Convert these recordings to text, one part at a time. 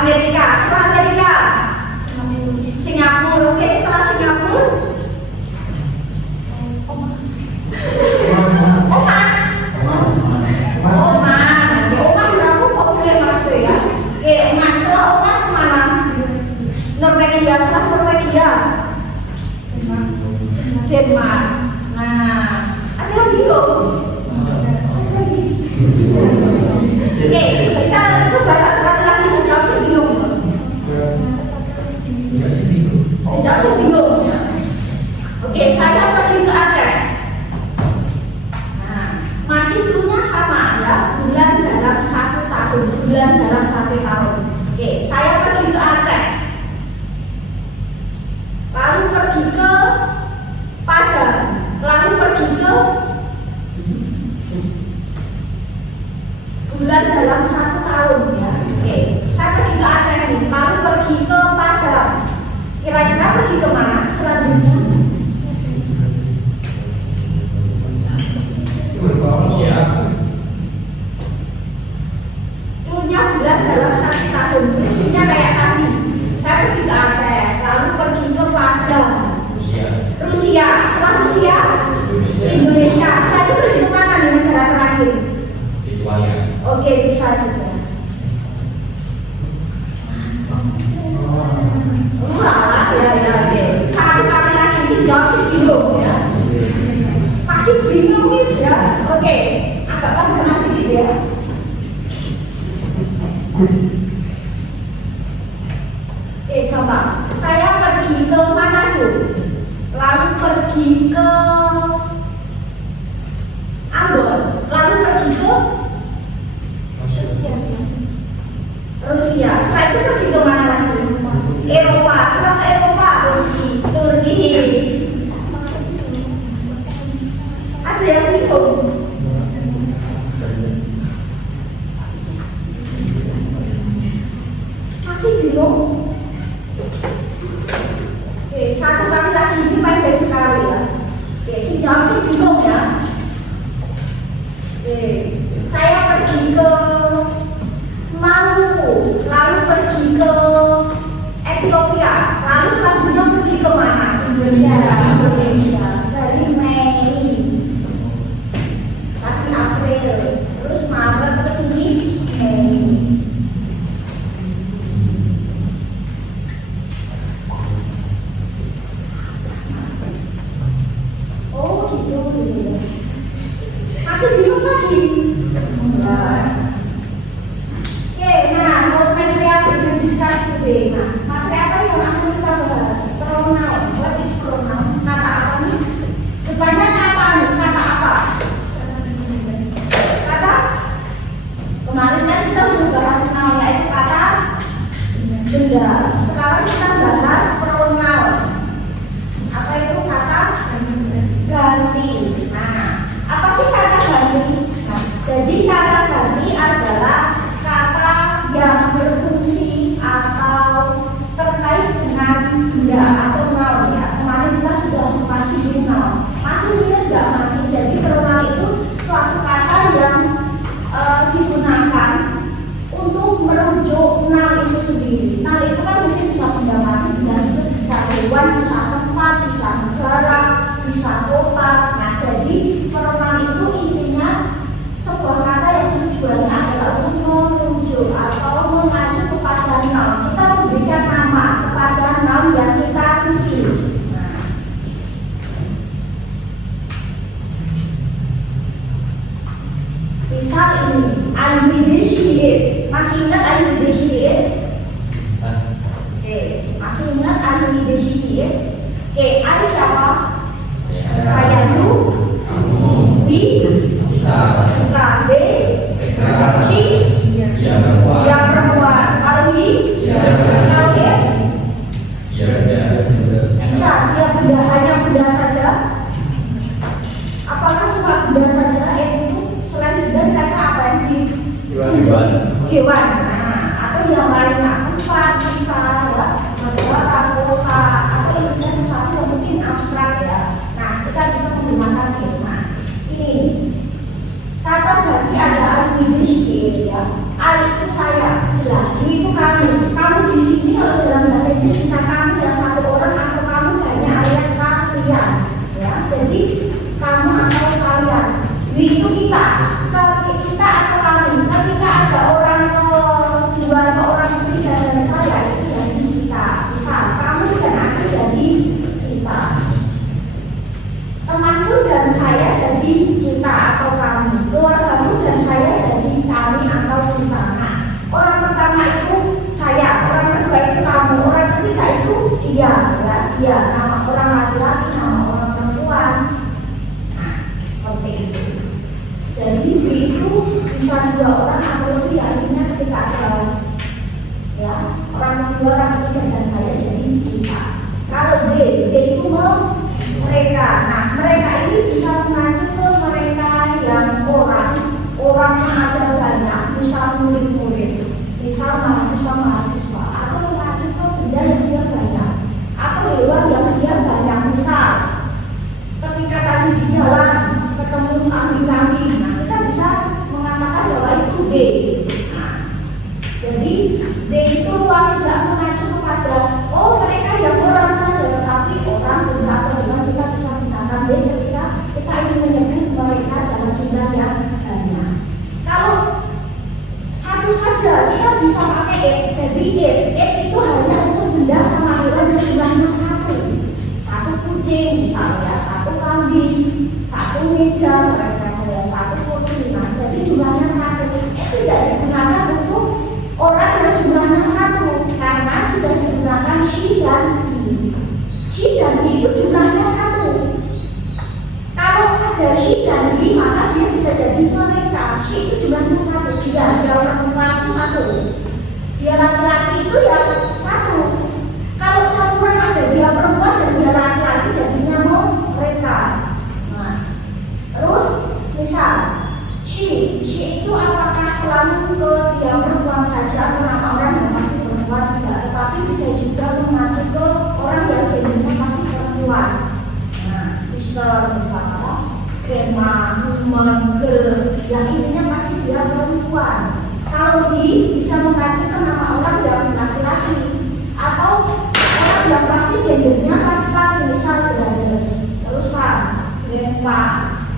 Amerika, setelah Amerika hiasan Norwegia, Denmark. Nah, ada yang bingung. Oke, kita itu bahasa terakhir lagi sejauh sebelum. Sejauh sebelum. Oke, saya pergi ke Aceh. Nah, masih cluenya sama ya, bulan dalam 1 tahun, bulan dalam 1 tahun. Oke, saya pergi ke Aceh. Lalu pergi ke Padang, lalu pergi ke bulan dalam 1 tahun ya. Oke, saya pergi ke Aceh nih, lalu pergi ke Padang. Kira-kira pergi ke mana selanjutnya? Cluenya bulan dalam 1 tahun. Isinya kayak tadi. Saya pergi ke Aceh, lalu pergi ke Padang. Rusia, setelah Rusia, Indonesia. Setelah itu pergi ke mana nih negara terakhir? Oke, bisa juga. Wah, ya. Satu kali lagi sih jawab sih bingung ya. Pasti bingung nih ya. Oke, agak panjang dikit ya. Gampang. Saya pergi ke Manado, lalu pergi ke Ambon, lalu pergi ke Rusia. Setelah itu pergi ke mana lagi? Eropa. Setelah ke Eropa, Turki. Ada yang bingung? Masih bingung? Oke, satu kali lagi ini pendek sekali ya. Oke, si jawab sih bingung ya. Oke, saya pergi ke Maluku, lalu pergi ke Ethiopia, lalu selanjutnya pergi ke mana? Indonesia. Dari Mei, tadi April, terus Maret, terus ini Mei. Oh gitu. Masih bingung lagi? Enggak. Nah, materi apa yang akan kita bahas? Pronoun. What is pronoun? Kata apa nih? Depannya kata apa? Kata? Kemarin kan kita udah bahas noun, yaitu kata benda. Sekarang kita bahas pronoun. Apa itu kata ganti? Nah, apa sih kata ganti? Nah, jadi kata ganti adalah kata yang berfungsi atau terkait dengan benda atau noun ya. Kemarin kita sudah sempat singgung noun. Masih ingat nggak masih? Jadi pronoun itu suatu kata yang digunakan untuk merujuk noun itu sendiri. Noun itu kan mungkin bisa benda mati, dan itu bisa hewan, bisa tempat, bisa negara, bisa kota. Nah, jadi pronoun itu intinya sebuah kata yang tujuannya adalah untuk merujuk atau mengacu kepada noun. Kita memberikan nama kepada noun yang kita tuju. Nah, misal ini, Ayudhishthira. Masih ingat Ayudhishthira? Oke, masih ingat Ayudhishthira? Oke, Ay siapa? Saya itu, B, kita, D, Ki, yang perempuan. Kalau I, kalau bisa dia benda, hanya benda saja. Apakah cuma benda saja? Itu selain benda kata apa yang hewan. Nah, atau yang lainnya tempat, bisa ya, negara, kota, atau intinya sesuatu yang mungkin abstrak ya. Nah, kita bisa menggunakan hewan. Ini kata ganti ada Ayudhishthira ya. Ay itu saya, jelas. Itu kamu. Kamu di sini kalau dalam bahasa Inggris bisa kamu yang satu orang, atau kamu banyak alias kalian ya. Jadi kamu atau kalian. Itu kita. Kita atau kami. Ketika ada orang kedua atau orang ketiga dari saya, itu jadi kita. Misal kamu orang kedua, orang ketiga, dan saya jadi kita. Kalau D itu mereka. Nah, mereka ini bisa mengacu ke mereka yang orang yang ada banyak, misal murid-murid, misal mahasiswa-mahasiswa, atau mengacu ke benda yang dia banyak, atau hewan yang dia banyak. Misal ketika tadi di jalan ketemu kambing-kambing, nah kita bisa mengatakan bahwa itu D. Nah, jadi D itu luas, tidak mengacu kepada mereka yang orang saja, tetapi orang benda atau hewan. Kita bisa menggunakan D ketika kita ingin menyebut mereka dalam jumlah yang banyak. Kalau satu saja kita bisa pakai it. Jadi it itu hanya untuk benda sama hewan yang jumlahnya satu. Satu kucing misalnya, satu kambing, satu meja, misalnya satu kursi. Nah, jadi jumlahnya satu. Tidak digunakan untuk orang yang jumlahnya satu karena sudah digunakan she dan he. She dan he itu jumlahnya satu. Kalau ada she dan he, maka dia bisa jadi mereka. She itu jumlahnya satu. Dia orang tua itu satu. Dia laki-laki itu yang satu. Kalau campuran ada dia perempuan dan dia laki-laki, jadinya mereka. Nah, terus misal she itu apakah selalu ke dia perempuan saja atau nama orang yang pasti perempuan? Tidak, tetapi bisa juga mengacu ke orang yang jenisnya pasti perempuan. Nah, sister misalnya, grandma, girl, yang intinya pasti dia perempuan. Kalau he bisa mengacu ke nama orang yang laki-laki atau orang yang pasti gendernya laki-laki, misal brothers, terusan, grandpa,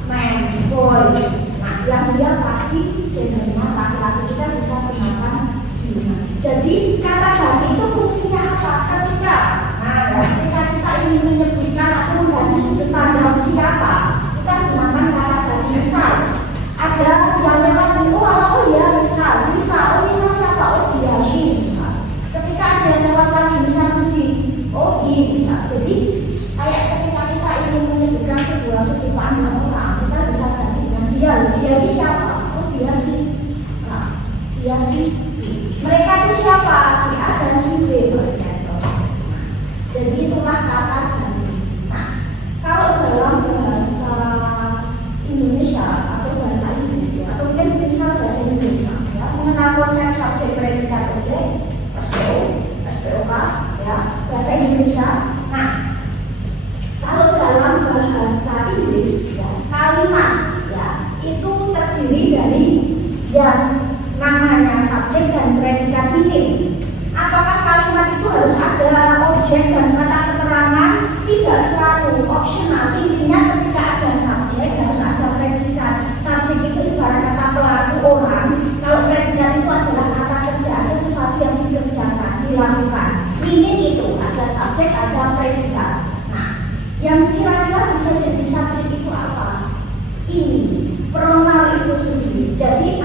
man, boy. Nah, yang dia pasti gendernya laki-laki, kita bisa gunakan dia. Jadi kata ganti itu fungsinya apa? Ketika kita ingin menyebutkan atau mengganti sudut pandang siapa, kita gunakan kata ganti. Misal ada yang lewat misal siapa? Dia, she, misal. Ketika ada yang lewat lagi, misal he, he, misal. Jadi kayak ketika kita ingin menyebutkan sebuah sudut pandang orang, kita bisa ganti dengan dia ini siapa? Dia si. Nah, dia si. Mereka itu siapa? Si A dan si B, jadi itulah kata ganti. Nah, kalau dalam bahasa Indonesia atau bahasa Inggris atau mungkin misal bahasa Indonesia ya, mengenal konsep subjek predikat objek SPOK ya, bahasa Indonesia. Nah, kalau dalam bahasa Inggris ya, kalimat ya itu terdiri dari yang namanya subjek dan predikat ini. Apakah kalimat itu harus ada objek dan kata keterangan? Tidak selalu, optional. Intinya ketika ada subjek harus ada predikat. Subjek itu ibarat kata pelaku orang. Kalau predikat itu adalah kata kerja, ada sesuatu yang dikerjakan, dilakukan. Ini itu ada subjek, ada predikat. Nah, yang kira-kira bisa jadi subjek itu apa? Ini pronoun itu sendiri. Jadi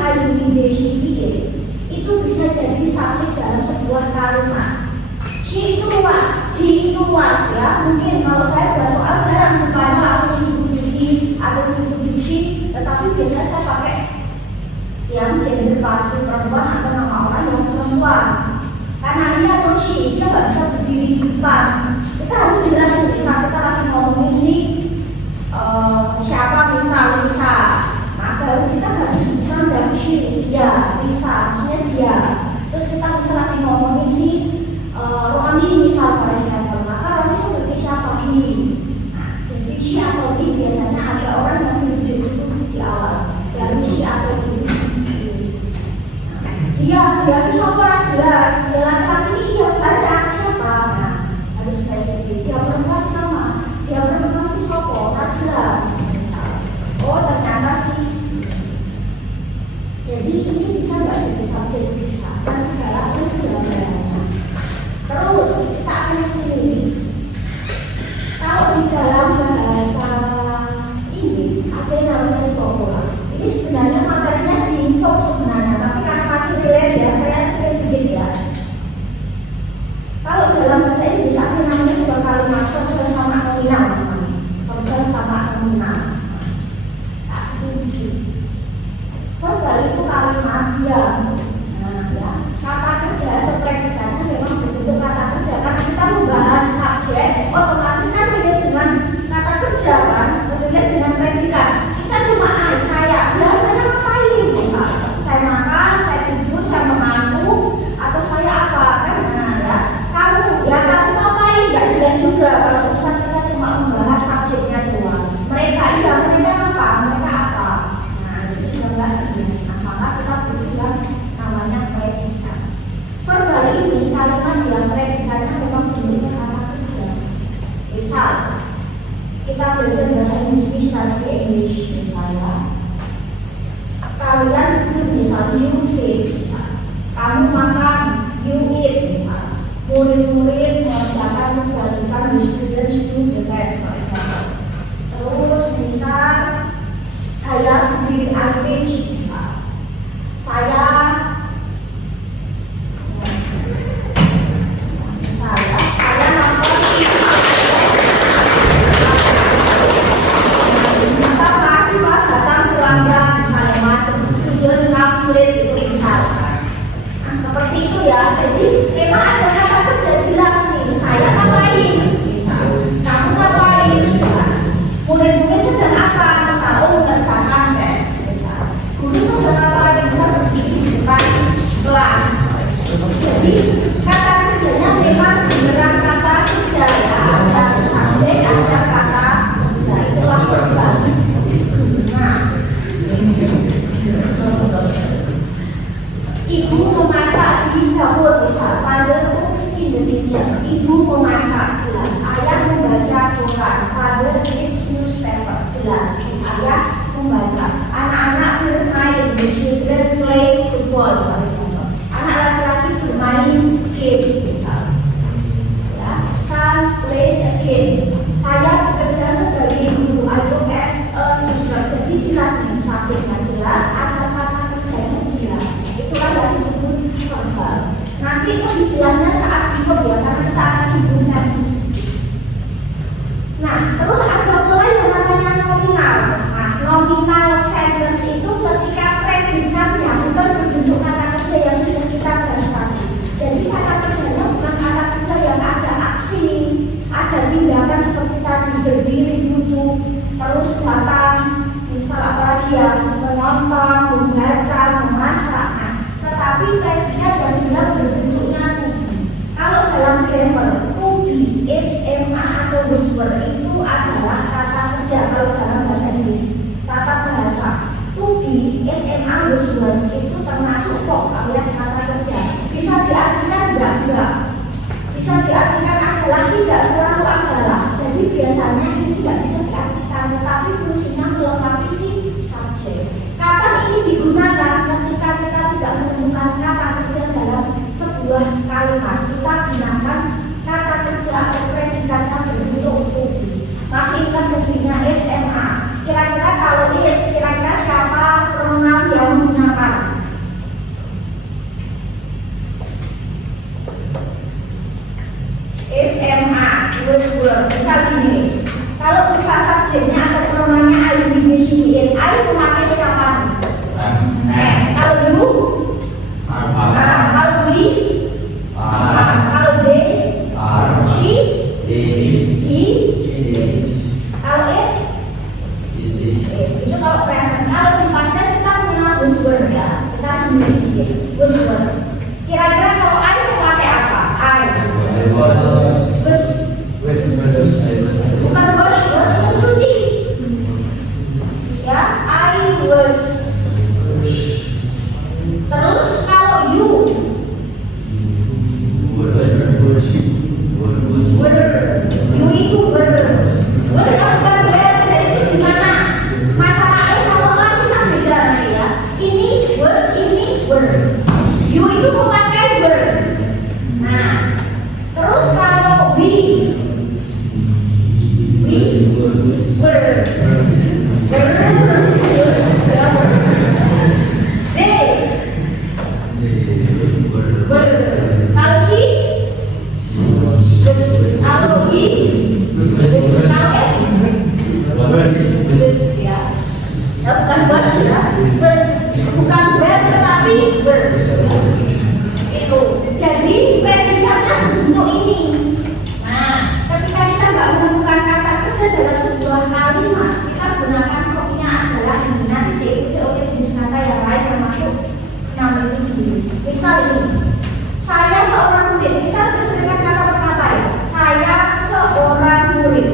itu bisa jadi subjek dalam sebuah kalimat. She itu luas, he itu luas ya. Mungkin kalau saya buat soal jarang depannya langsung ujuk-ujuki atau ujuk-ujuk she, tetapi biasanya saya pakai yang gender pasti perempuan atau nama orang yang perempuan. Karena dia atau she, dia nggak bisa berdiri di depan. Kita harus jelasin di saat kita lagi ngomongin siapa misal Lisa. Nah, baru kita harus sebutkan dari she, dia, Lisa, maksudnya dia. Terus kita bisa lagi ngomongin Roni misal pada sampel, maka Roni seperti siapa? He. Nah, jadi she atau he biasanya ada orang yang dirujuk itu di awal dari she atau he. Dia itu sopan jelas, dia laki-laki iya banyak siapa? Nah, harus spesifik. Dia perempuan sama, dia perempuan itu sopan jelas. Misal, ternyata sih. Jadi ini bisa nggak jadi subjek bisa, dan segala itu jawabannya. Terus kita akan kesini. Kalau di dalam bahasa murid-murid mengerjakan tugas-tugas di students do the test, for example. Terus misal saya berdiri iPage, misal saya nonton misal mahasiswa datang keluarga, misalnya masuk student council itu misal. Nah, seperti itu ya. Jadi memang ada kata kerja jelas nih. Saya ngapain? Misal kamu ngapain? Jelas. Murid-murid sedang apa? Misal mengerjakan tes. Misal guru sedang apa? Misal berdiri di depan kelas. Jadi kata kerjanya memang beneran kata kerja ya. Ada subjek, ada kata kerja. Itulah verbal. Nah, ibu memasak di dapur, misal father cooks in the kitchen. Ibu memasak, jelas. Ayah membaca Quran, father reads newspaper, jelas. Ayah membaca. Anak-anak bermain, the children play football, misalnya. Anak laki-laki bermain game, misal. Ya, son plays a game. Saya bekerja sebagai guru, I work as a teacher. Jadi jelas nih, subjeknya jelas, ada kata kerjanya jelas. Itulah yang disebut verbal. Nanti lebih jelasnya saat di verb ya, karena kita akan sibukkan sisi. Nah, terus ada pula yang namanya nominal. Nah, nominal sentence itu ketika predikatnya bukan berbentuk kata kerja yang sudah kita bahas tadi. Jadi kata kerjanya bukan kata kerja yang ada aksi, ada tindakan seperti tadi berdiri, duduk, terus datang, misal apalagi ya, menonton, membaca, memasak. Nah, tetapi predikat yang dia berbentuknya to be. Kalau dalam grammar, to be, SMA atau was were itu adalah kata kerja. Kalau dalam bahasa Inggris, tata bahasa, to be, SMA, was were itu termasuk kok alias kata kerja. Bisa diartikan enggak. Bisa diartikan adalah, tidak selalu adalah. Jadi biasanya ini tidak bisa diartikan, tetapi fungsinya melengkapi si subjek. Kapan ini digunakan? Ketika kita tidak menemukan kata kerja dalam sebuah kalimat, kita gunakan kata kerja atau predikatnya berbentuk to be. Masih ingat buktinya SMA. Kira-kira kalau is, kira-kira siapa pronoun yang menggunakan? SMA, was were. Misal gini, kalau misal subjeknya atau pronounnya I, we, they, she, it, I memakai siapa? Kalau you, kalau we, kalau they, she, he, kalau it, itu kalau present. Kalau di past kita punya was were ya, kita sendiri was were. Kira-kira kalau I memakai apa? I was bukan was mencuci ya, I was. Terus kalau you were, you itu were kalau bukan were itu gimana? Masalahnya sama orang kita beda nanti ya. Ini was, ini were. You itu memakai were. Nah, terus kalau we were. Kalau she kalau he ya, bukan was ya, bukan verb tetapi verb itu. Jadi predikatnya bentuk ini. Nah, ketika kita nggak menemukan kata kerja dalam sebuah kalimat, kita gunakan verbnya adalah ini. Nanti diikuti oleh jenis kata yang lain termasuk nama itu sendiri. Misal ini, saya seorang murid. Kita berserikat kata per kata ya. Saya seorang murid.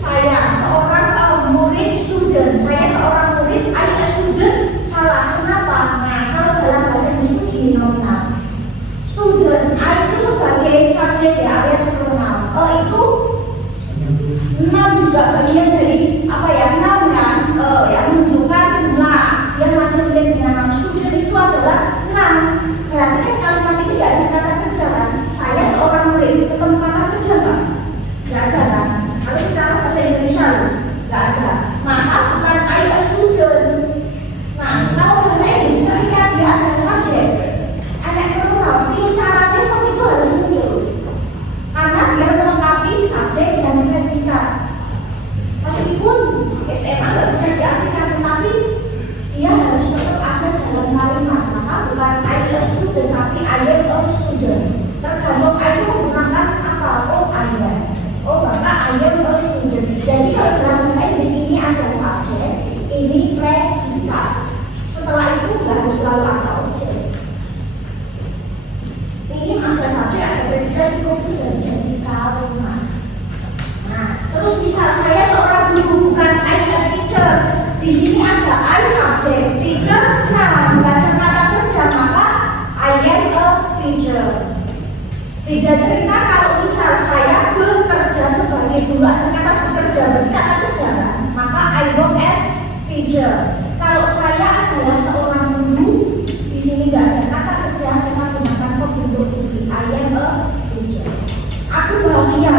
Saya seorang murid, student. Saya seorang murid. I a student. Salah. Kenapa? Nah, kalau dalam bahasa Inggris ini nominal. Student. I itu sebagai subjek ya, alias pronoun. Itu noun juga bagian dari apa ya? Noun kan? Yang menunjukkan jumlah. Dia masih dengan noun. Student itu adalah noun. Berarti kan kalimat ini tidak ada kata kerja kan? I am a student. Jadi kalau dalam bahasa Inggris ini ada subjek, ini predikat. Setelah itu baru selalu ada objek. Ini ada subjek, ada predikat, cukup sudah jadi kalimat. Nah, terus misal saya seorang guru, bukan I am teacher. Di sini ada I subjek, teacher, nah bukan kata kerja, maka I am a teacher. Tidak cerita kalau misal saya bekerja sebagai guru, ada kata bekerja, berarti kata kerja kan? Maka I work as teacher. Kalau saya adalah seorang guru, di sini tidak ada kata kerja, kita gunakan pembentuk diri. I am a teacher. Aku bahagia,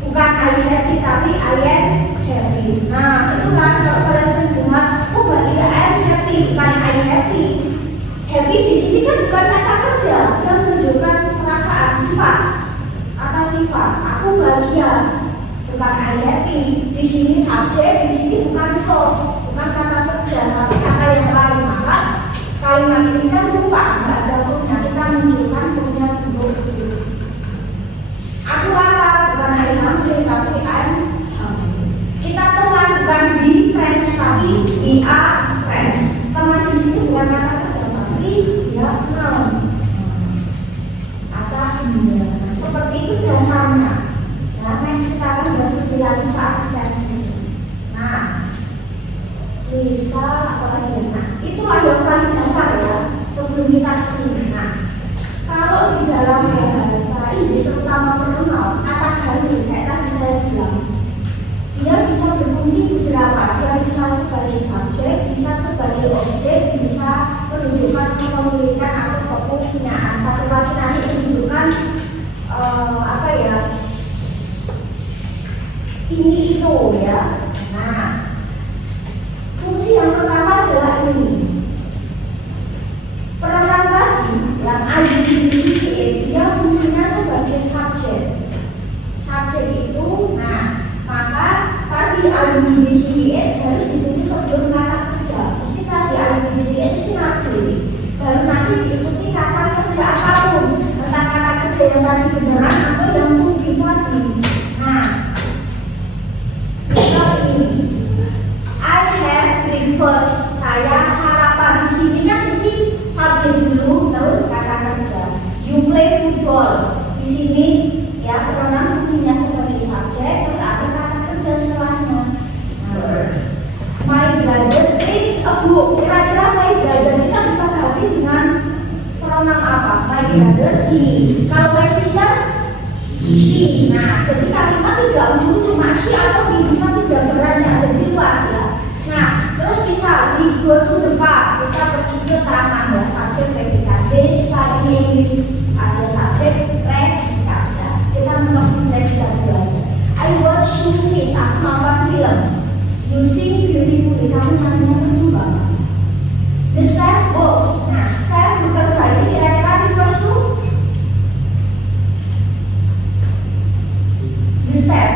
bukan I happy, tapi I am happy. Nah, itu kan kalau kalian semua, oh bahagia, I am happy, bukan I happy. Happy di sini kan bukan kata kerja, dia menunjukkan perasaan, sifat atau sifat. Aku bahagia, bukan I happy. Di sini subjek, di sini bukan verb, bukan kata kerja, tapi kata yang lain. Maka kalimat ini kan lupa, nggak ada verbnya. Kita menunjukkan verbnya bentuk itu. Aku lapar, bukan I hungry, tapi I'm hungry. Kita teman, bukan be friends, tapi we are friends. Teman di sini bukan kata kerja, tapi ya noun. Nah, seperti itu dasarnya. Nah, next kita akan bahas lebih lanjut saat referensi. Nah, bisa atau lagi. Nah, itulah yang paling dasar ya. Sebelum kita kesini. Nah, kalau di dalam bahasa Inggris terutama pronoun, kata ganti kayak tadi saya bilang, dia bisa berfungsi beberapa. Dia bisa sebagai subjek, bisa sebagai objek, bisa menunjukkan kepemilikan atau kepunyaan. Satu lagi nanti menunjukkan apa ya? Ini itu ya. Nah, fungsi yang pertama adalah ini. Pronoun tadi yang identity dia fungsinya sebagai subjek. Subjek itu, nah maka tadi identity harus ditulis sebelum kata kerja. Mesti tadi identity mesti nanti, baru nanti diikuti kata kerja apapun. Entah kata kerja yang tadi beneran atau yang mungkin tadi. Nah, misal ini, I have breakfast. Saya sarapan. Di sini kan mesti subjek dulu, terus kata kerja. You play football. Di sini ya pronoun fungsinya sebagai subjek, terus ada kata kerja setelahnya. Nah, my brother reads a book. Kira-kira my brother kita bisa ganti dengan pronoun apa? My brother he. Kalau my sister she. Nah, jadi kalimat tidak perlu cuma she atau he, bisa tidak berannya, jadi luas ya. Nah, terus bisa we go to the park, kita pergi ke taman ya, subjek predikat. They study English, ada subjek predikat ya. Kita mengerti predikat dulu aja. I watch movies, aku nonton film. You sing beautifully, kamu nyanyinya berdua. The chef works, nah chef bekerja ini kira-kira refers to the chef.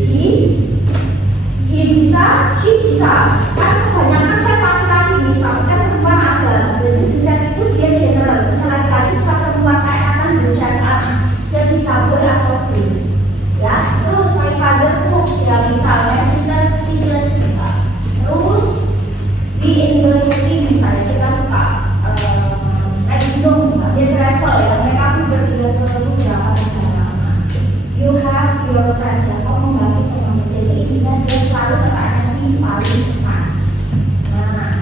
He bisa, she bisa. Kan kebanyakan chef laki-laki bisa, kan perempuan ada. Jadi the chef itu dia general, bisa laki-laki bisa perempuan kayak akan berencana anak. Dia bisa boleh atau tidak. Ya, terus my father cooks ya, misalnya sister teaches bisa. Terus we enjoy movie misalnya, kita suka naik gunung misalnya, dia travel ya, mereka pergi ke beberapa negara. You have your friends ya, kamu membantu teman. Jadi intinya dia selalu terkait di paling depan. Nah,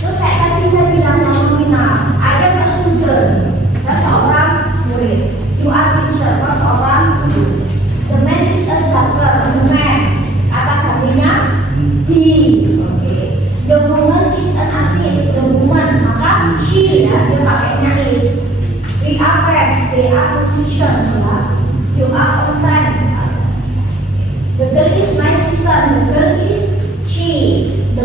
terus kayak tadi saya bilang yang nominal, I am a student, saya seorang murid. You are teacher, kau seorang guru. The man is a doctor, the man. Apa gantinya? He. Okay. The woman is an artist, the woman. Maka she ya, dia pakainya is. We are friends, they are musicians ya. You are a friend misalnya. The girl is my sister, the girl is she. The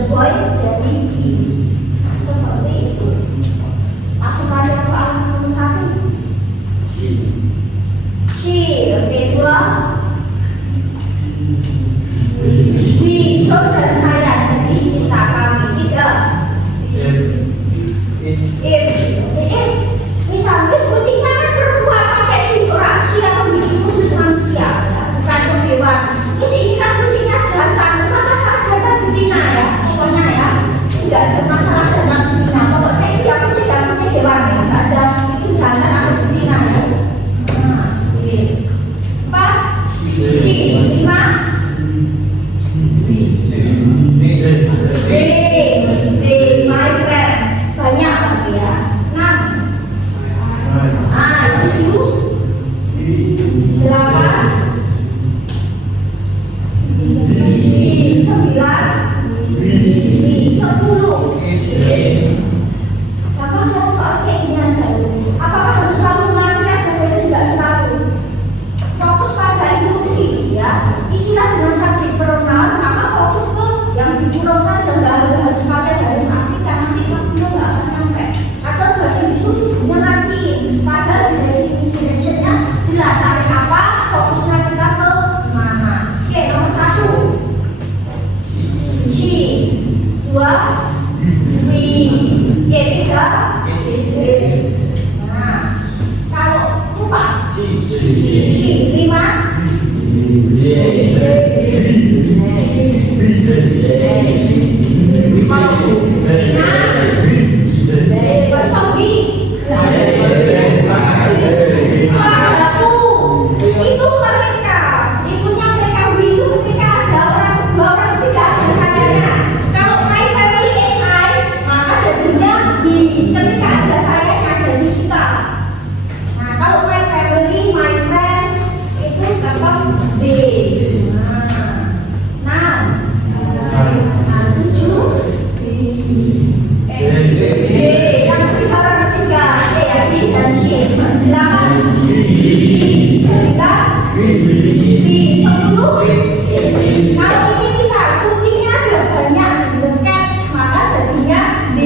C. 5. Itu mereka, ikutnya mereka itu ketika ada dua orang tidak ada sayanya. Kalau my family and I, maka jadinya B. Ketika ada sayanya jadi kita. Nah, kalau my family, my friends itu tetap D. Nah, 7 D. Yang ketiga orang ketiga D ya, D dan C. 8 di 10. Kalau ini bisa kucingnya ada banyak the cats, maka jadinya D.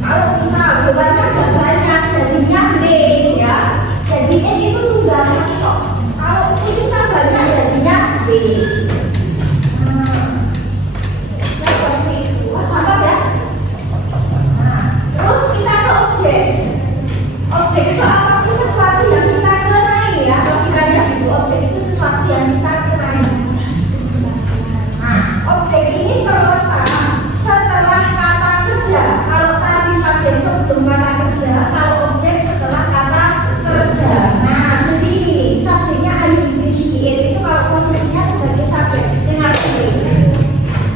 Kalau misal hewannya ada banyak jadinya D ya. Jadi N itu tunggal satu. Kalau kucingnya banyak jadinya D. Seperti itu. Mantap ya. Nah, terus kita ke objek. Objek itu apa sih? Sesuatu yang kita kenai ya. Kalau kita lihat itu objek itu sesuatu yang kita kenai. Nah, objek ini terletak setelah kata kerja. Kalau tadi subjek sebelum kata kerja, kalau objek setelah kata kerja. Nah, jadi ini subjeknya identified itu kalau posisinya sebagai subjek. Dengar ini.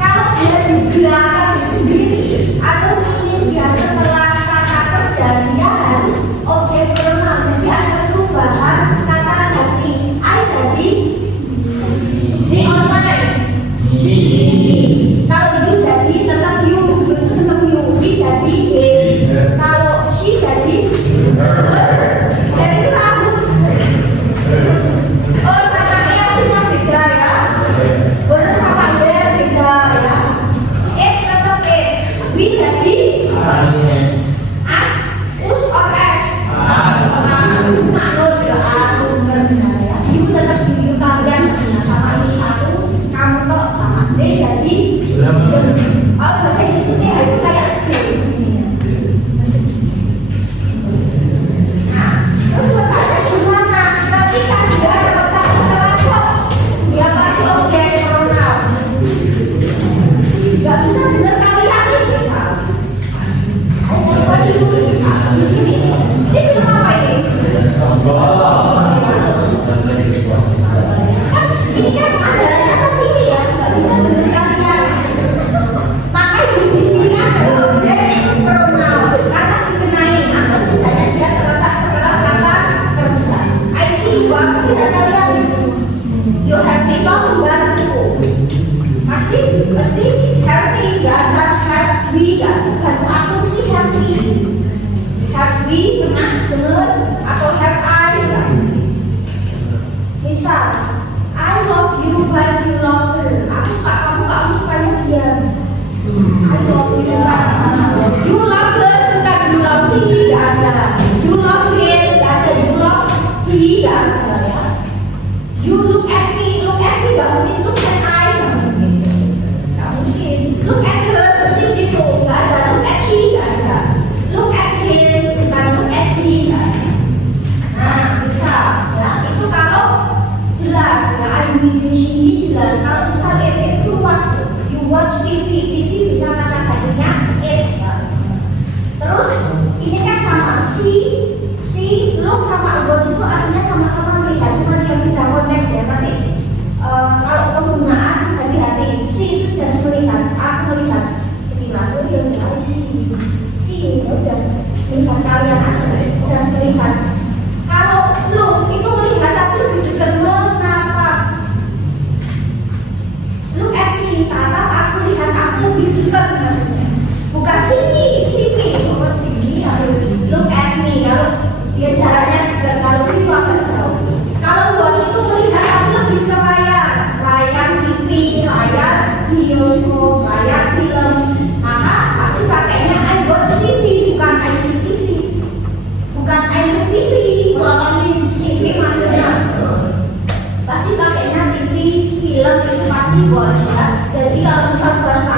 Kalau dia di belakang sendiri atau ini dia setelah kata kerja, dia harus objek pronoun. Jadi ada perubahan kata ganti. I jadi di online. Kalau you jadi tetap you, you itu tetap you. He jadi he. Kalau she jadi her. Dan itu rambut. Oh, sama dia punya beda ya. Benar sama dia beda ya. S tetap E. We jadi as, us or S. Manut ya, benar ya. You tetap you kalian sama ini satu, kamu tok sama D jadi. Oh, bahasa Inggrisnya itu kayak D. Nah, terus letaknya gimana? Ketika dia terletak setelah verb, dia pasti objek pronoun. Gak bisa bener kalian ini bisa. Ada bisa di sini. Ini film apa ini? Kan ini kan adanya ke sini ya, gak bisa bener kalian. Maka di sini ada objek pronoun karena dikenai atau setidaknya dia terletak setelah kata kerja. I see you, aku lihat kalian. You have people membantu. Pasti help me, gak ada help me, gak bantu aku sih help me. Help me pernah dengar atau help I gak? Misal, I love you but you love her. Aku suka kamu, kamu sukanya dia. I love you but you love her, bukan you love she, gak ada. You love him, gak ada. You love he, gak ada ya. You look at me, gak mungkin look at I, gak mungkin. Gak mungkin. Look at her, pasti gitu, gak ada. Look at she, gak ada. Look at him, bukan look at he, gak ada. Nah, bisa ya. Itu kalau jelas ya, di sini jelas. Kalau misal itu luas tuh. You watch TV bisa kata gantinya it. Terus ini kan sama si look sama watch itu artinya sama-sama melihat, cuma dia beda konteks ya nanti. Kalau penggunaan hati-hati, si itu just melihat, aku melihat sekilas, dia udah si udah melihat kalian aja, just melihat. Kalau look itu melihat tapi lebih dekat menatap. Look at me, tatap aku lihat, aku lebih dekat maksudnya. Bukan sini, bukan sini harus look at me. Kalau dia jaraknya dekat, kalau situ akan jauh. Kalau watch itu melihat aku lebih ke layar TV, layar bioskop, layar film. Maka pasti pakainya I watch TV, bukan I see TV, bukan I look TV. Kalau TV maksudnya pasti pakainya TV, film itu pasti watch ya. Jadi kalau misal bahasa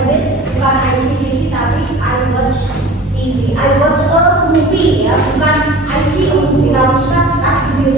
Inggris bukan I see TV tapi I watch TV. I watch a movie ya, bukan I see a movie. Kalau misal di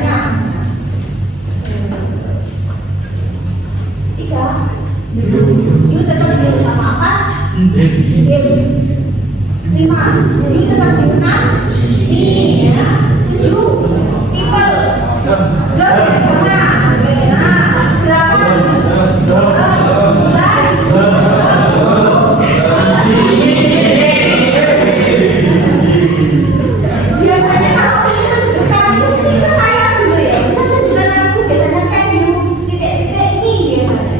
Banyak. 3. U tetap di U sama apa? U. 5. U tetap di 6. Ini ya. 7. People. 8. Biasanya kalau ini tunjukkan itu mesti ke saya dulu ya. Bisa tunjukkan aku biasanya kan di titik-titik ini biasanya.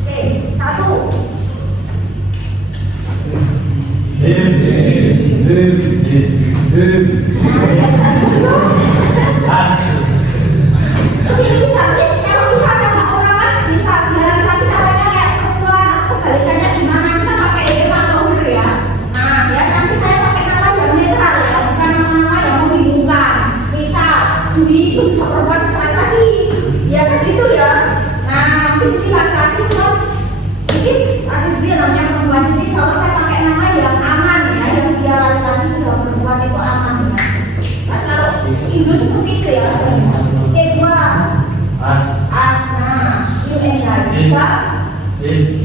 Oke, 1. Terus ini bisa kalau misalnya nggak orang kan bisa biar kita caranya kayak perempuan atau kebalikannya gimana kita pakai ema atau huruf ya. Nah ya nanti saya pakai nama yang netral ya, bukan nama-nama yang membingungkan. Misal Dwi itu bisa perempuan bisa laki-laki, ya kan gitu ya. Nah mungkin si laki-laki kan mungkin ada dia namanya perempuan, jadi kalau saya pakai nama yang aman ya, yang dia laki-laki dia perempuan itu aman ya. Kan kalau Indo seperti itu ya. As. Nah, ini ejaan. 3. 5.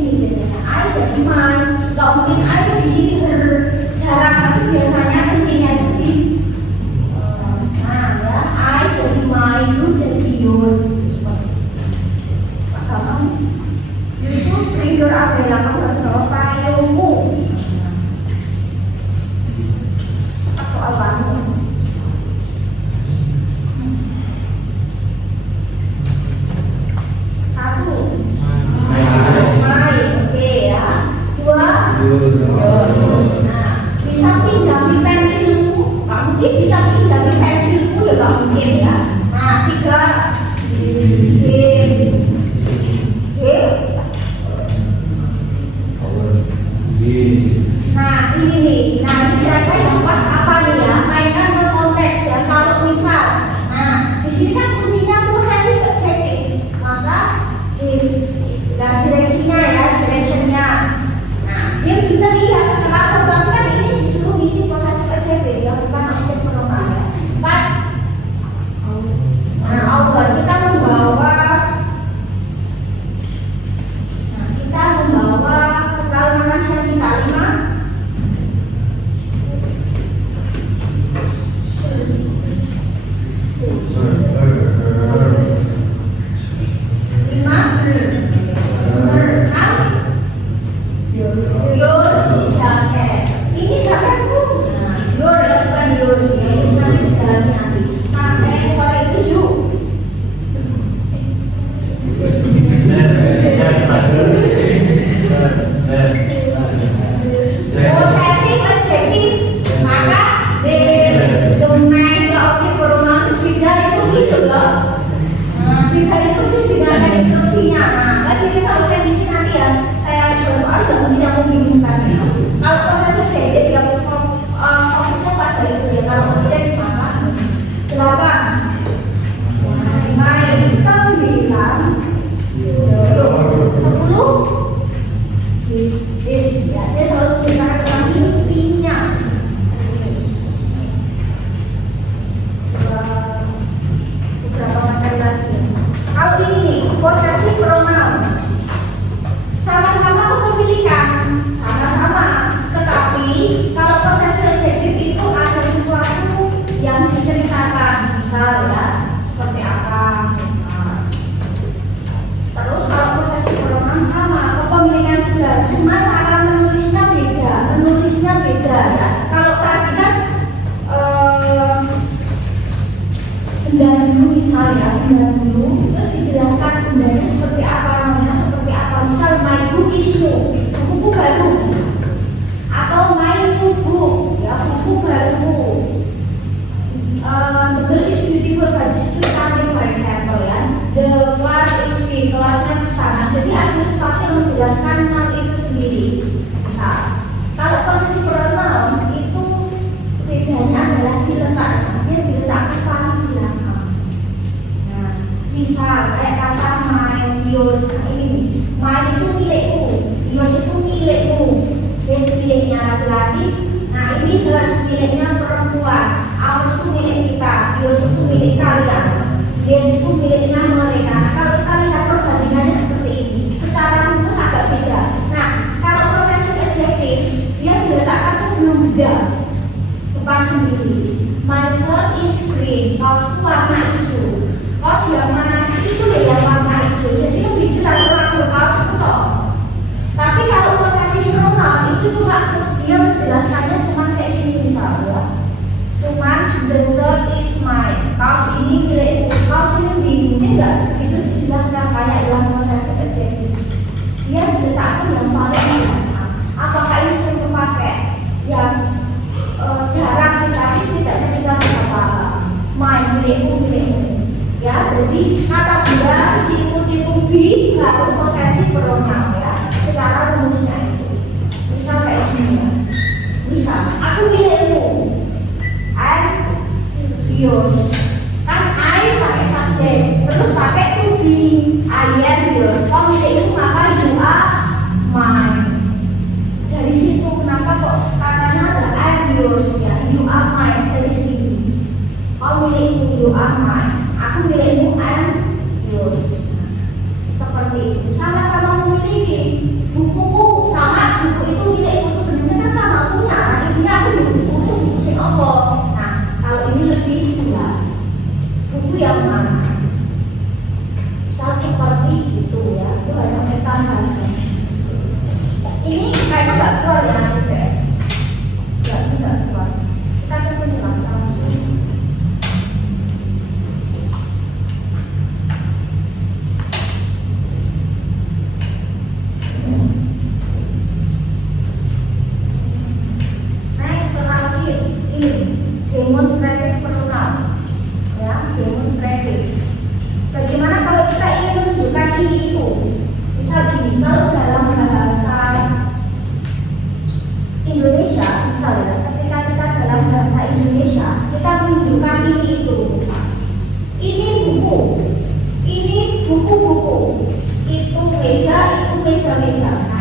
sini biasanya. I jadi mine. Gak mungkin I di sini jarang, tapi biasanya kuncinya itu di nah ya, I jadi mine, you jadi your. Kamu justru bring your umbrella, kamu harus bawa payungmu. Soal kamu. Satu, main, oke ya. Dua, nah, bisa pinjami pensilmu. Nggak mungkin bisa pinjami pensilmu ya, nggak mungkin ya. Nah, tiga, nah ini nih, nah ini kira-kira yang pas apa nih ya? Mainkan ke konteks ya. Kalau misal, nah di sini kan kuncinya posesif adjektif, maka is dan direksinya ya, directionnya. Nah dia benar ya, setelah terbangkan ini disuruh isi posesif adjektif ya, bukan objek pronoun ya. Kan? Nah awal kita membawa, kalau nama siapa lima. Terus dijelaskan bendanya seperti apa, namanya seperti apa. Misal my book is new, buku baru, atau my new book, ya buku baru. The girl is beautiful, gadis itu cantik, for example ya. The class is big, kelasnya besar. Jadi ada sesuatu yang menjelaskan hal itu sendiri. Misal, kalau posisi pronoun itu bedanya adalah diletakkan, dia diletakkan paling belakang. Misal kayak kata mine, yours, ini mine itu milikku, yours itu milikmu, yours miliknya laki-laki, nah ini hers miliknya perempuan, ours itu milik kita, yours itu milik kalian, yours itu miliknya mereka. Nah, kalau kita lihat perbandingannya seperti ini, secara rumus agak beda. Nah kalau posesif adjektif dia diletakkan sebelum the depan sendiri. My shirt is green, kaosku warna hijau. Kaos yang mana sih itu ya yang warna hijau, jadi lebih jelas orang kaos itu toh. Tapi kalau posesif pronoun itu cuma dia menjelaskannya cuma kayak gini misalnya, cuman the shirt is mine, kaos ini milikku, kaos ini milikku, enggak itu dijelaskan kayak dalam posesif adjektif. Dia diletakkan yang paling belakang. Apakah ini sering dipakai? Yang jarang sih, tapi setidaknya kita bisa paham. Mine milikku, milikku. Ya, jadi kata benda harus diikuti be baru posesif pronoun ya. Secara rumusnya itu. Misal kayak gini ya. Misal, aku milikmu. I yours. Kan I pakai subjek, terus pakai to be. I am yours. Kau milikmu maka you are mine. Dari situ kenapa kok katanya ada I am yours ya. You are mine dari sini. Kau milikmu, you are mine. Aku milikmu and yours. Seperti itu. Sama-sama memiliki.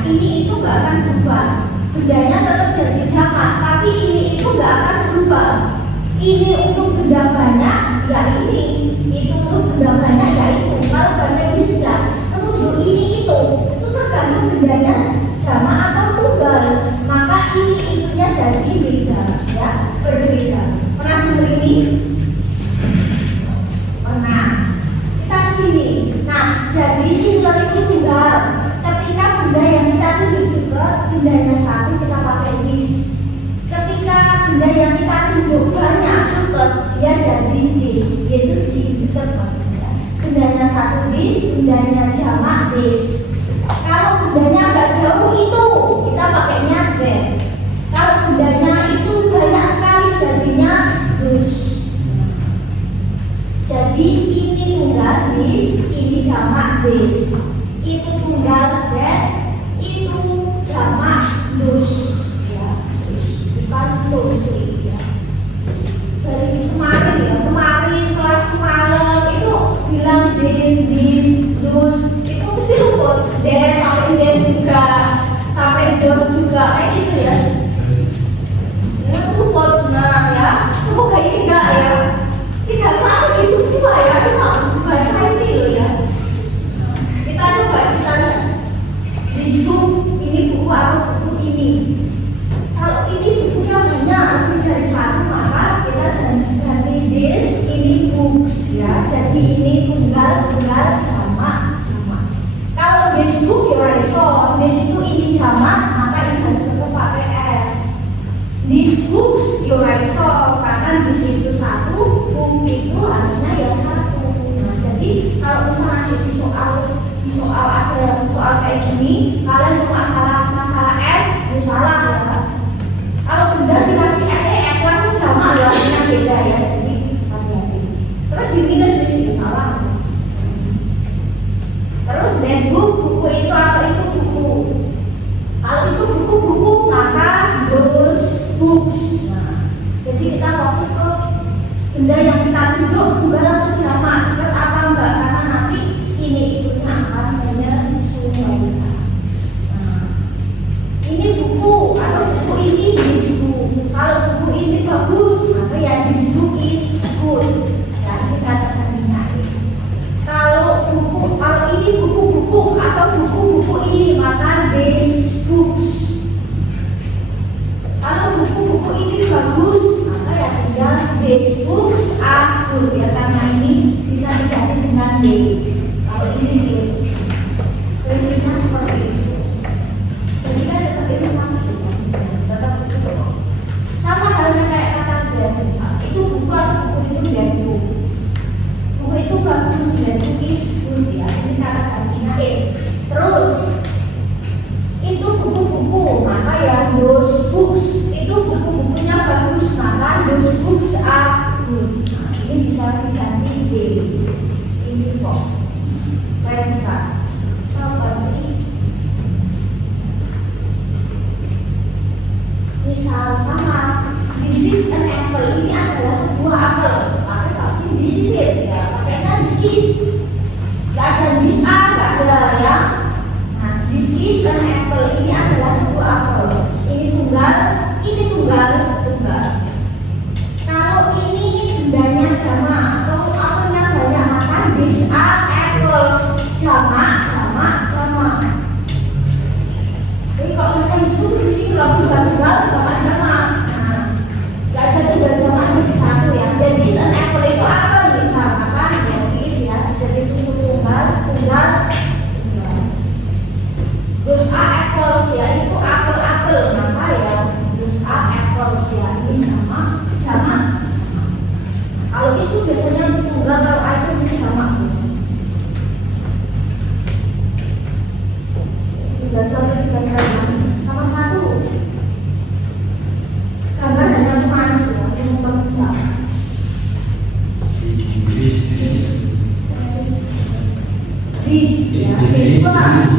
ini itu nggak akan berubah. Bendanya tetap jadi jamak, tapi ini itu nggak akan berubah. Ini untuk benda banyak, ya ini. Itu untuk benda banyak, ya itu. Kalau bahasa Inggrisnya menunjuk ini itu tergantung bendanya jamak atau tunggal. Maka ini itunya jadi beda, ya, berbeda. Pernah dengar ini? Pernah. Kita ke sini. Nah, jadi singular itu tunggal. Ketika benda yang kita tunjuk juga bendanya satu, kita pakai this. Ketika benda yang kita tunjuk banyak juga, dia jadi this. Yaitu disebut maksudnya. Bendanya satu this, bendanya jamak this. Kalau bendanya agak jauh itu, kita pakainya that. Kalau bendanya itu banyak sekali, jadinya those. Jadi ini tunggal this, ini jamak this. Itu tunggal that, itu jamak those. Ya, bukan those ya. Dari kemarin kelas semalam itu bilang this, those. Itu mesti luput. Des sampai des juga, sampai dos juga, kayak gitu ya. Ya luput, nah ya. Semoga ini enggak ya. Tidak masuk itu semua ya, cuma baca ini loh ya. Kita coba kita lihat. This book, ini buku atau buku ini. Kalau ini bukunya banyak lebih dari satu, maka kita ganti this, ini books ya. Jadi ini tunggal jamak. Kalau this book ya iso, this itu ini jamak, maka ini harus tetap pakai s. This books ya iso, karena this itu satu, book itu harusnya ya satu. Nah, jadi kalau misalnya di soal ada soal kayak gini, kalian cuma salah masalah s, ya salah ya. Kalau benda dikasih s langsung jamak ya, artinya beda ya. Jadi hati-hati. Terus di minus itu salah. Terus netbook, buku itu atau itu buku. Kalau itu buku, maka those books. Nah, jadi kita fokus ke benda yang kita tunjuk tunggal atau jamak. Betul apa enggak? Karena nanti ini itunya akan menyusul. Nah, ini buku atau buku ini this book. Kalau buku ini bagus, maka ya this book is good. Ya, ini kata-kata ini. Kalau ini buku-buku atau buku-buku ini, maka these books. Kalau buku-buku ini bagus, maka ya tinggal these books are good ya, karena ini bisa diganti dengan they. Kalau ini they, prinsipnya seperti itu. Jadi kan tetap ini sama juga, tetap itu. Sama halnya kayak kata biasa. Itu buku atau buku itu dan buku. Buku itu bagus dan tulis ya, ini kata gantinya terus itu buku-buku, maka ya those books itu buku-bukunya bagus, maka those books are good. Nah, ini bisa diganti they. Ini kok predikat seperti misal sama this is an apple, ini adalah sebuah apel, maka pasti this is it ya, makanya this is. Gak ada this are, gak ada ya. Nah, this is an apple, ini adalah sebuah apel. Ini tunggal. Kalau ini bendanya jamak atau apelnya banyak, maka these are apples. Jamak. Jadi kalau misalnya disuruh sih kalau tunggal jamak. Nah, gak ada tunggal jamak jadi satu ya. Dan this an apple itu apel misalkan ya this ya. Jadi tunggal. Those are apples ya, itu apel, maka ya those are apples ya, ini sama jamak. Kalau isu biasanya tunggal, kalau item itu jamak biasanya. Contohnya kita sekarang sama satu gambar hanya manis ya, yang berubah. This ya, this one.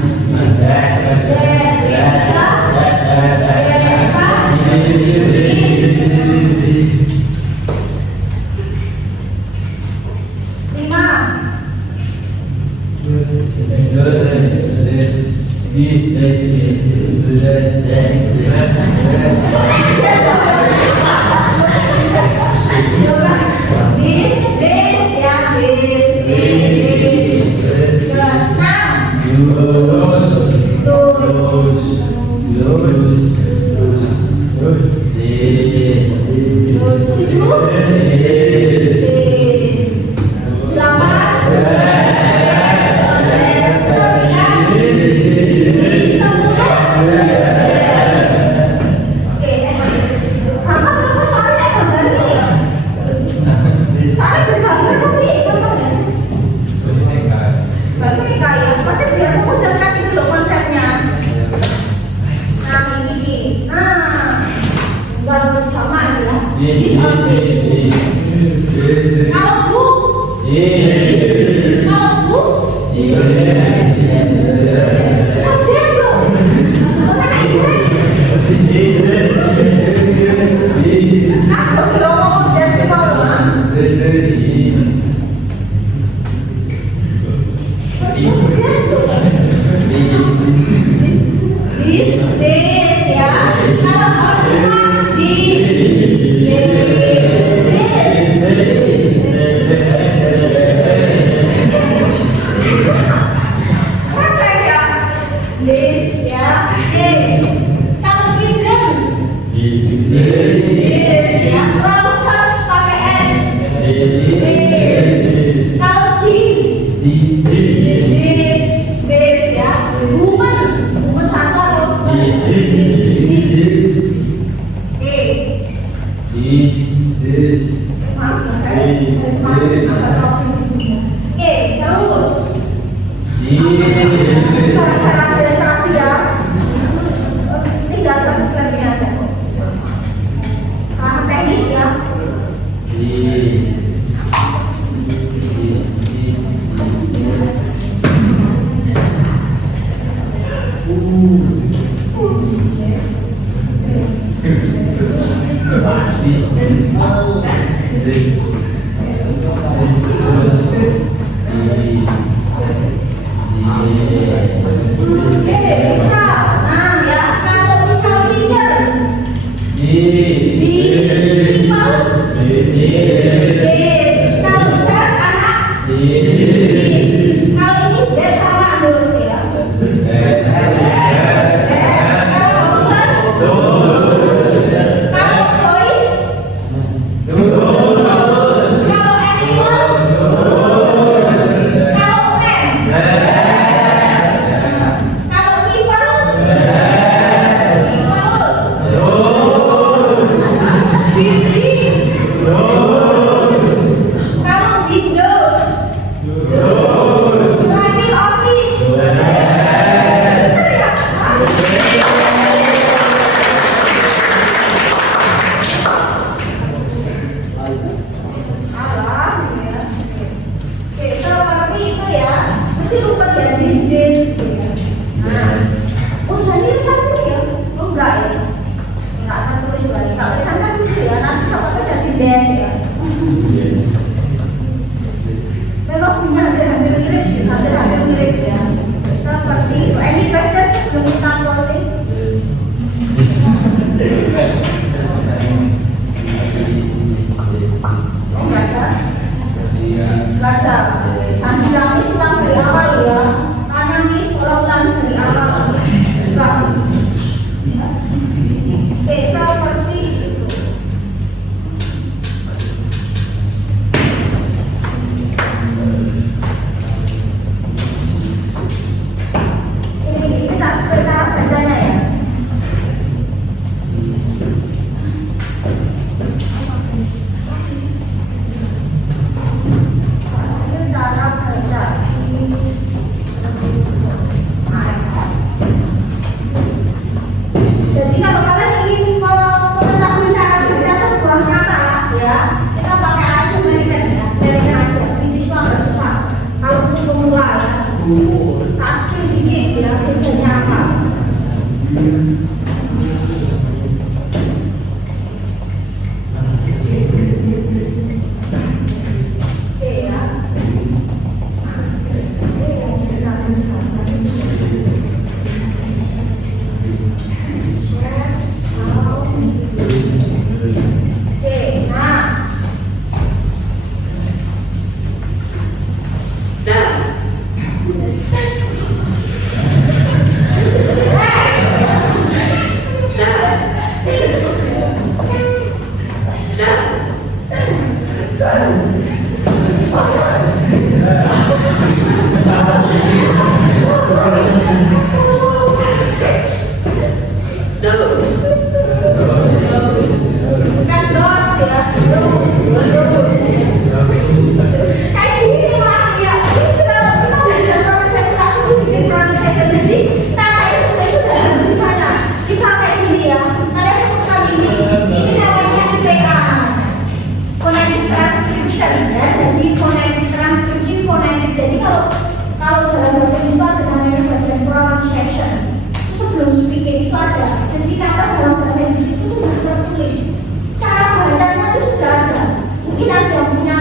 bikin itu ada. Jadi kata dalam bahasa Inggris itu sudah tertulis. Cara bacanya itu sudah ada. Mungkin ada yang punya,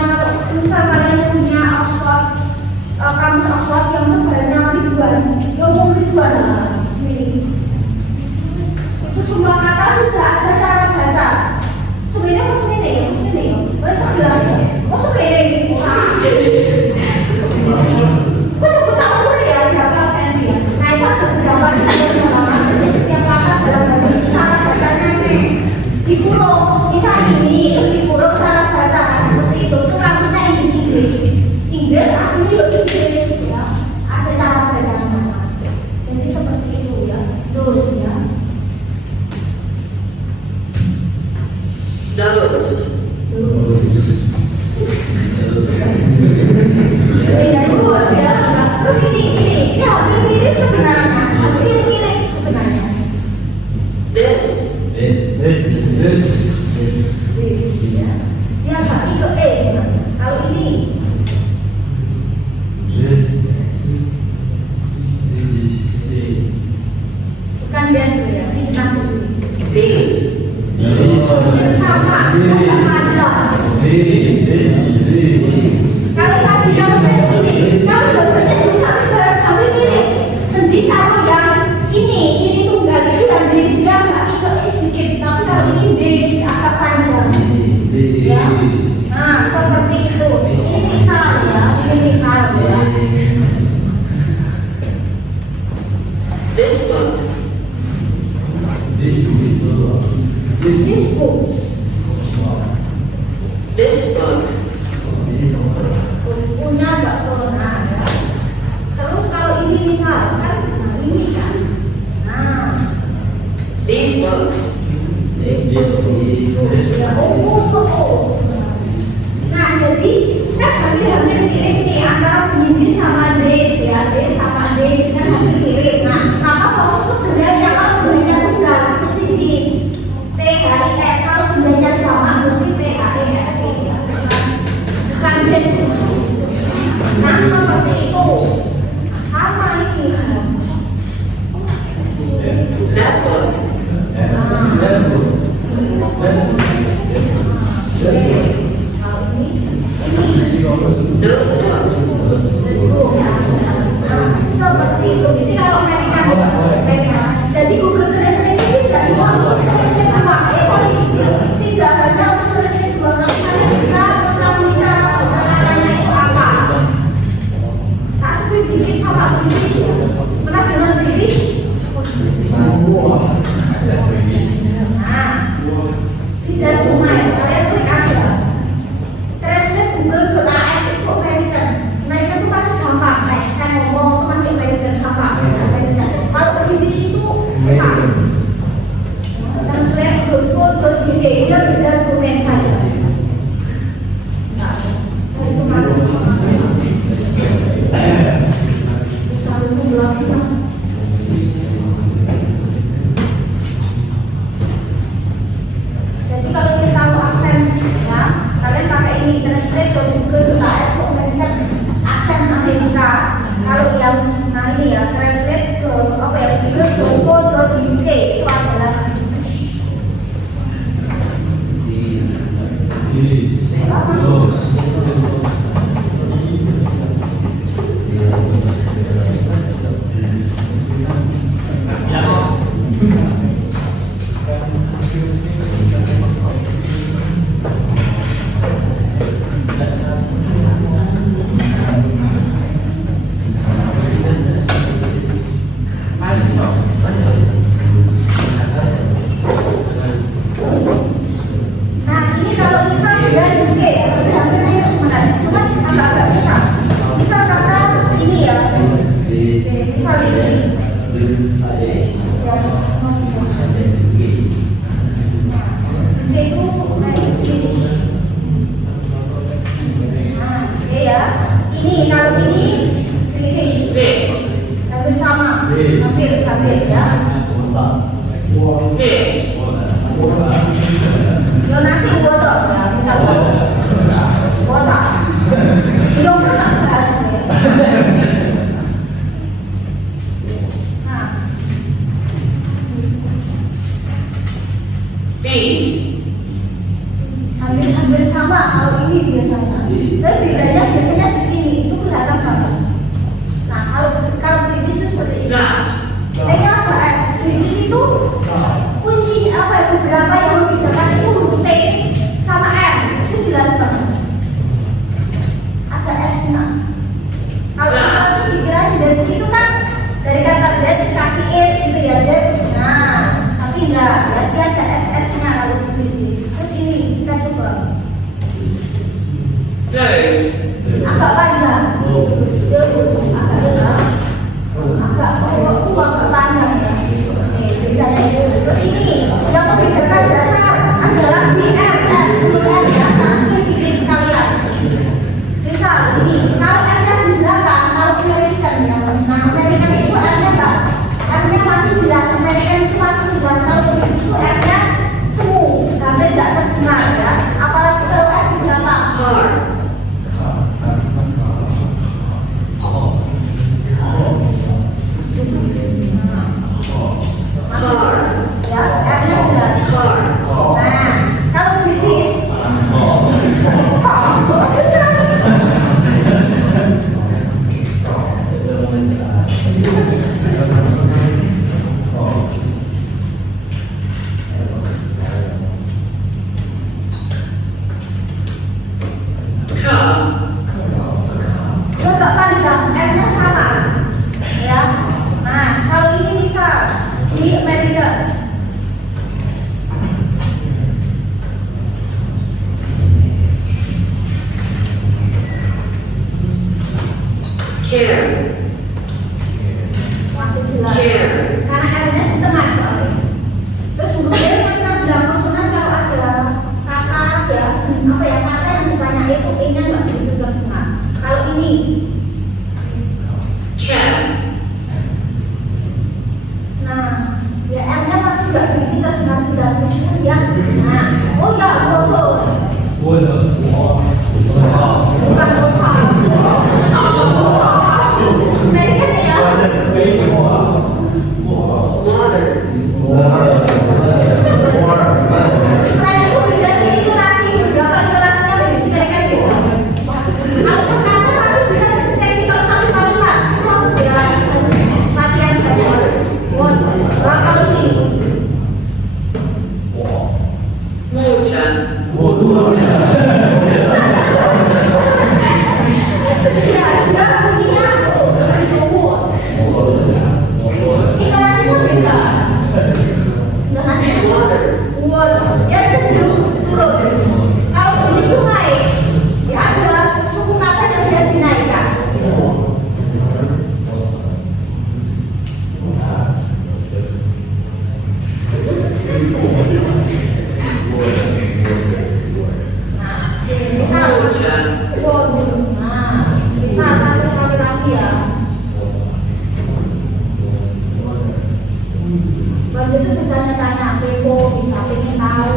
misal kalian punya Oxford, kamus Oxford yang tebalnya ribuan, ribuan lah. Itu semua kata sudah ada cara baca. Sebenarnya mereka bilang, sebenarnya kok cepet tahu ya berapa senti ya? Nah itu ada berapa jadi setiap kata dalam bahasa Inggris cara bacanya dikurung, misal ini terus dikurung cara baca seperti itu kamusnya Inggris artinya Inggris ya, ada cara bacanya. Jadi seperti itu ya, terus ya. Terus ya, terus ini hampir mirip sebenarnya, This ya, dia nggak ikut kalau ini bukan biasa ya, sama aja. Kalau tadi ini, kalau dokternya juga barangkali mirip. Nanti kalau yang ini tunggal itu dan bisnya nggak ikut sedikit, tapi kalau ini bis agak panjang. Ya, nah seperti itu. Ini misal ya. This book. Punya nggak corona ya. Terus kalau ini misal kan, ini kan. Nah, These books. Ya, Nah, jadi kan hampir mirip nih antara ini sama des ya, des sama des kan hampir mirip. Nah, maka kalau sebenarnya kalau belajar tunggal mesti dis PHIS, kalau belajar jamak mesti PHIS ya, bukan des. Nah, seperti itu sama ini. That book. Those books. Seperti itu. Jadi kalau Amerika jadi Google Translate itu tidak cuma untuk translate tidak hanya untuk translate dua kali, kalian bisa mengetahui cara bahasa katanya itu apa. Tak seperti dikit sama British ya. Pernah dengar British? Nah, tidak cuma ya, kalian klik aja translate google.as itu American. American itu masih gampang, kayak saya ngomong itu masih American gampang. Kalau British itu susah. Translate go.uk itu beda domain saja. Nah, itu malu. Selalu lagi. These. Hampir sama kalau ini biasanya. Tapi bedanya biasanya di sini itu kelihatan banget. Nah, kalau British itu seperti ini. That. T-nya apa S? British itu kunci apa ya, beberapa yang membedakan itu huruf T sama M itu jelas banget. Ada S-nya. Kalau kita pikiran dari situ kan dari kata that dikasih is gitu ya, that's. Nah, tapi enggak, ya dia ada SS-nya kalau di British. Terus ini kita coba. Those. Agak panjang. Agak panjang ya. Nih, bedanya itu. Terus ini yang membedakan dasar adalah BM dan BM ya. Masih bikin sekalian. Misal sini, kalau R-nya di belakang, kalau American ya. Nah, American itu R-nya enggak. R-nya masih jelas. American itu masih jelas. Kalau British itu R-nya semu, karena enggak terkenal ya. Apalagi kalau R di belakang. Car. Car. Ya, R-nya jelas. Car. Nah, kalau British Car. agak panjang, R-nya sama ya. Nah, kalau ini misal di Amerika Care. masih jelas Care. karena R-nya di tengah soalnya. Terus hurufnya kan kita bilang konsonan kalau ada kata ya apa ya, kata yang ditanya itu E-nya nggak begitu terdengar. Kalau ini Cat. nah, ya R-nya masih nggak begitu terdengar jelas meskipun ya. Nah, oh ya, betul. Bukan total. American ya. Water. Selain itu beda di intonasi, beberapa intonasinya beda sedikit beda. Kalau perkataan masih bisa dideteksi kalau satu kalimat, itu aku ya harus latihan banyak. Orang kalau ini, Water. ya dia kuncinya intonasinya beda. Intonasinya Water. dia cenderung turun. Kalau bunyi sungai, ya ada suku kata yang dia dinaikkan. Nah, misal Water. nah, misal satu kali lagi ya. Waktu itu bertanya-tanya, kepo, bisa pengen tahu.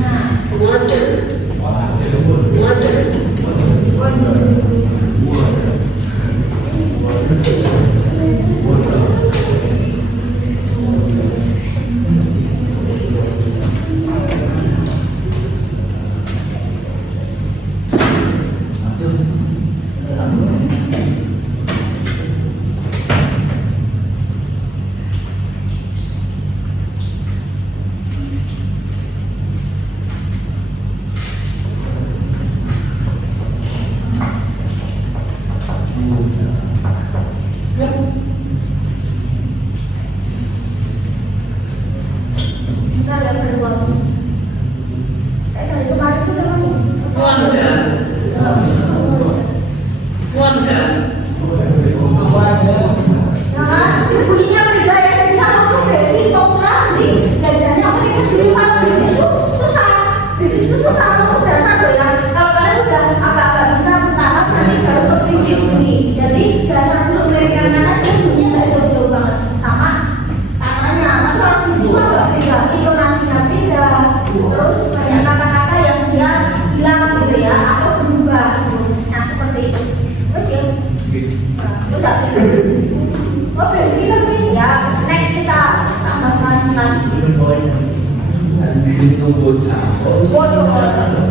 Nah, Wonder. Wonder. Wojo. Wojo.